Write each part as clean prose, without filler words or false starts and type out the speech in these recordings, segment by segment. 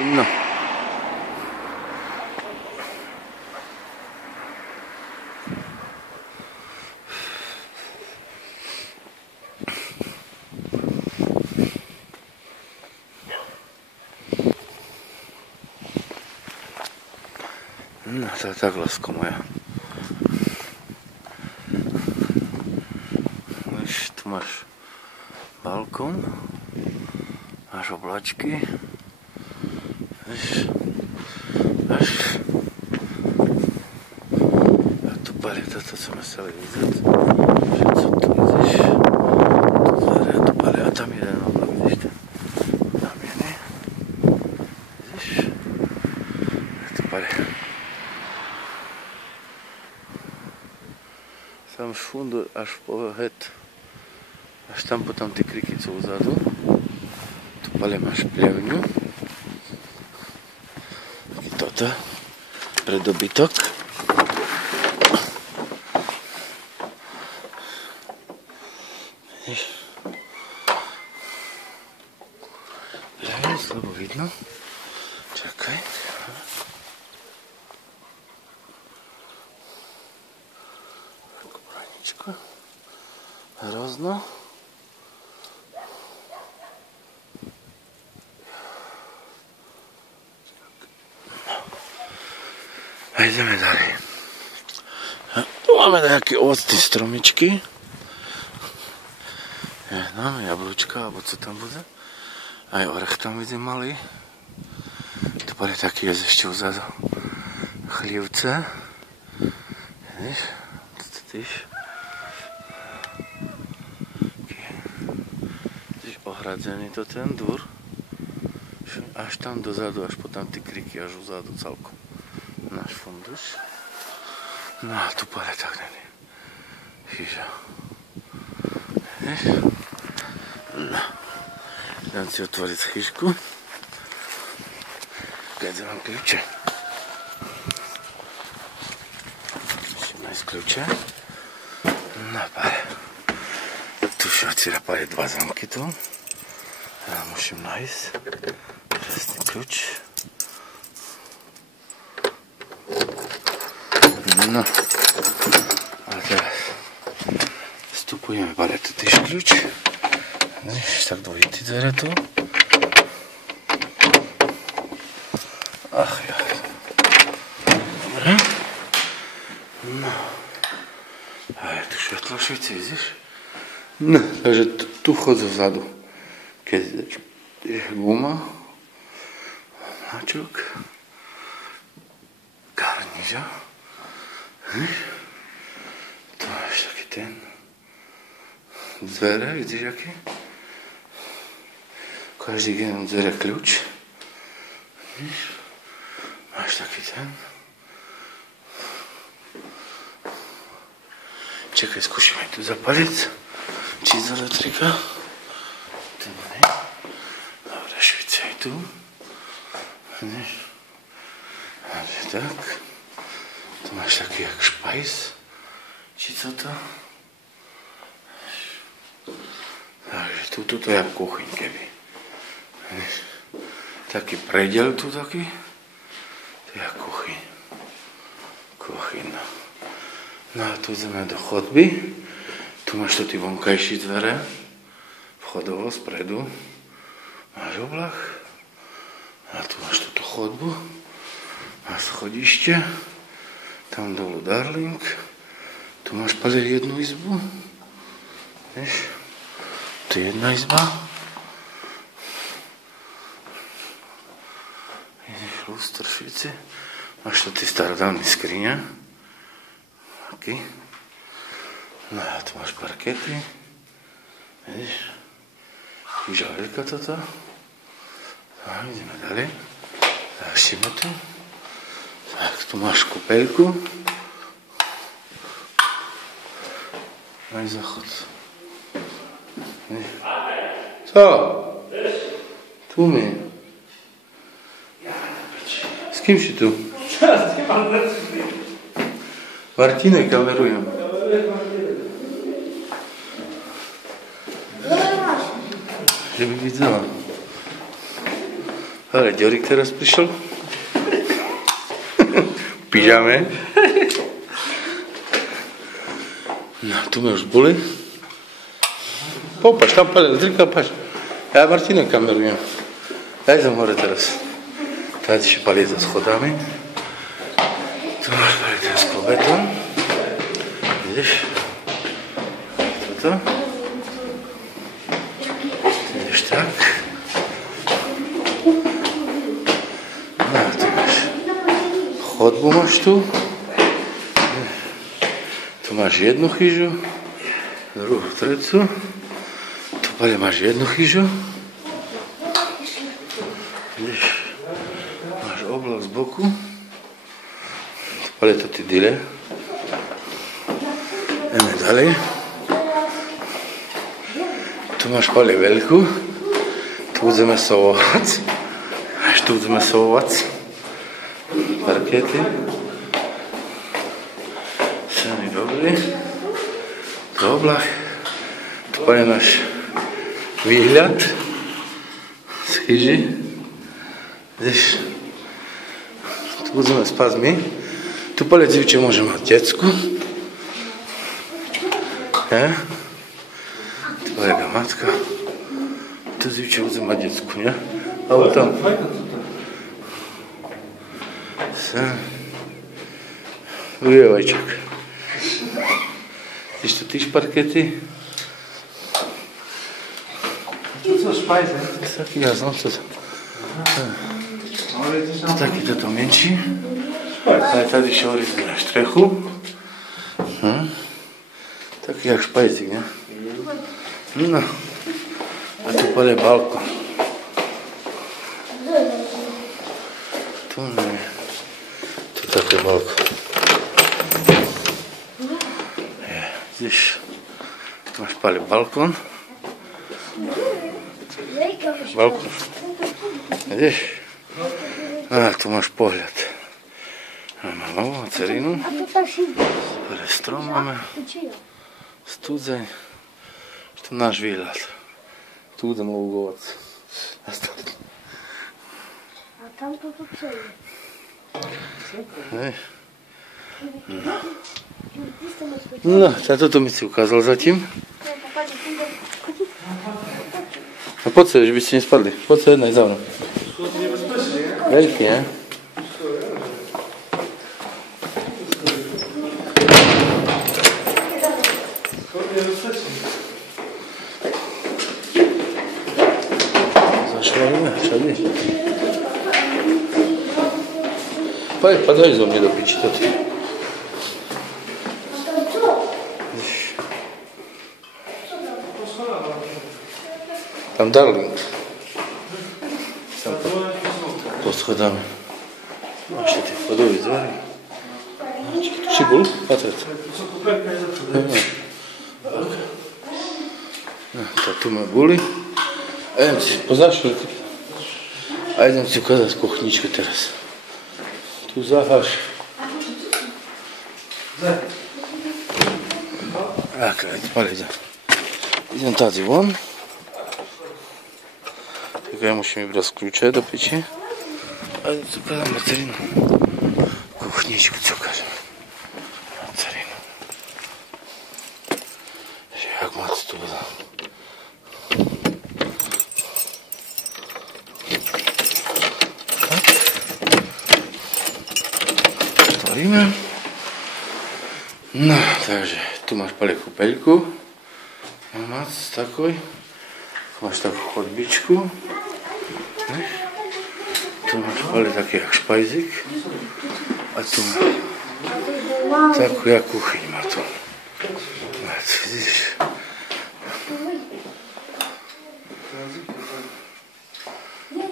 No. No to je tak, lásko moja. Víš, tu máš balkón, máš oblačky, víš, a tu pali, toto sme chceli vidieť, že co tu vidíš, tu dvere, tu pali, a tam jeden oblak, vidíš ten, tam je, ne? Vidíš, tu pali. Tam šfundu až po het, až tam potom ty kriky, co vzadu. Tu pale máš plevňu. Toto, pre dobytok. Vidíš? Plevňu, lebo vidno. Čakaj. Hrozno. A ideme ďalej. Tu máme nejaké ovocné stromičky. Jedno, jablúčka, alebo co tam bude. Aj orech tam vidím malý. Tu boli taký je ešte vzadu. Chlívce. Vidíš? Vidíš? Ohradzený to ten dvor. Až tam dozadu, až potom ty kriky, až vzadu celkom. Náš fundus. No a tu pole tak není. Chyža. Vidíš? No. Dám si otvoriť chyžku. Keď mám kľúče. Musím nájsť kľúče. No pár. Tu všetci rapali dva zamky tu. Ja musím nájsť presný kľúč. No. A teraz vstupujeme pár tu týž kľúč. Tak dvojitý dvere tu. Ach ja. Dobre. No. A je tu svetlo všetci, vidíš? No, takže tu vchod vzadu. Keď je guma, mačok, karniža. Tu máš taký ten dvere, vidíš aký? Každý jeden dvere kľúč. Máš taký ten. Čakaj, skúšime tu zapaliť. Či z elektrika. Ten nie. Dobre, švice aj tu. Vidíš? Takže tak. Tu máš taký jak špajs. Či co to? Takže tu to je kuchyň keby. Vidíš? Taký predel tu taký. To je kuchyň. Kuchyň. No a tu ideme do chodby. Tu máš to tí vonkajší dvere. Vchodovo spredu. Máš oblak. A tu máš túto chodbu. Máš schodište. Tam dolu Darling. Tu máš paliť jednu izbu. Víš? Tu je jedna izba. Vidíš, lustr všetci. Máš tu tí starodávne skrine. Taký. No a tu máš parkety. Vidíš? Chyža veľká toto. No, ideme ďalej. Zaštíme tu. Tak, tu máš kúpeľku. Aj záchod. Co? Tu mi. S kým si tu? Martinek, kamerujem. Že by videla. Ale Ďorik teraz prišiel. V pyžame. No, tu sme už boli. Popaš, tam pali elektrika, paš. Ja Martina kamerujem. Ja idem hore teraz. Tady še pali za schodami. Tu máš pali teraz po betón. Vidíš? Toto. Vidíš tak. No, tu máš chodbu máš tu. Tu máš jednu chyžu, druhú, trecu. Tu pali máš jednu chyžu. Vidíš? Máš oblak z boku. Tu pali to ty dyle. Ideme ďalej. Tu máš pali veľkú. Tu budeme sovovať. Až tu budeme sovovať. Parkety. Sami dobrý. Tu oblak. Tu pali náš výhľad z chyži. Vidíš? Tu budeme spať my. Tu pali divče môže mať decku. Ja? Tvojega matka. Tu divče budeme mať decku, ne? Alebo tam. Sam. Ujevajčak. Vidíš tu tyž parkety? To sú špajze. Taký jasno, to taký toto menší. Ale tady šory na štrechu. Taký jak špajzik, ne? No. A tu pade balkon. Tu nie. Tu taký balkon. Vidíš? Tu máš pali balkon. Balkon. Vidíš? A tu máš pohľad. Máme hlavu a cerinu. Pre strom máme. Studzeň. Tu náš výhľad. Tu budeme ugovať. A tam toto celé. Hej. No, táto to mi si ukázal zatím. A poď sa, že by ste nespadli. Poď sa jednaj za mnou. Veľký, ne? Zašvalíme, všade. Padaj zo mne do piči, to ty. Tam Darling. Tam poschodáme. Ešte tie vchodové dvery. Či bol? Patrať. No, to tu sme boli. A idem si pozašli. A idem si ukázať kuchničku teraz. Tu zaháš. Tak, idem tady von. Tak ja musím vybrať kľúče do piči. A idem si ukázať materinu. Kuchničku, co ukážem. Materinu. Že jak moc tu bude. Otvoríme. No, takže tu máš pali kúpeľku. Máš takoj. Máš takú chodbičku. Tu máš pali taký jak špajzik. A tu má takú jak kuchyň má tu. Vidíš?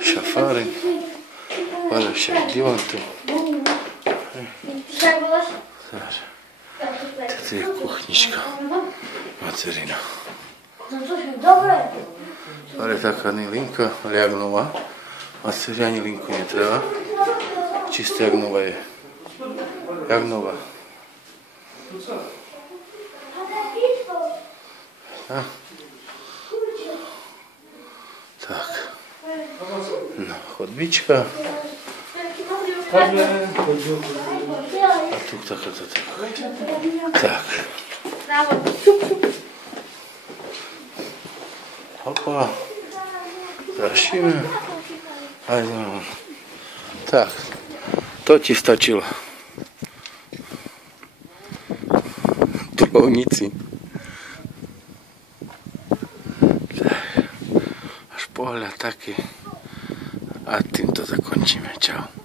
Šafáry. Pali však divan tu. Toto je kuchnička. Materina. Ale taká linka, ale jak nová. Maceri ani linku netreba. Čisté jak nová je. Jak nová. Tak. No, chodbička. Chodźmy. A tu tak. Tak. Hopa. Zašíme. Tak. To ti stačilo. Trhovnici. Tak. Až pohľad taký. A týmto zakončíme. Čau.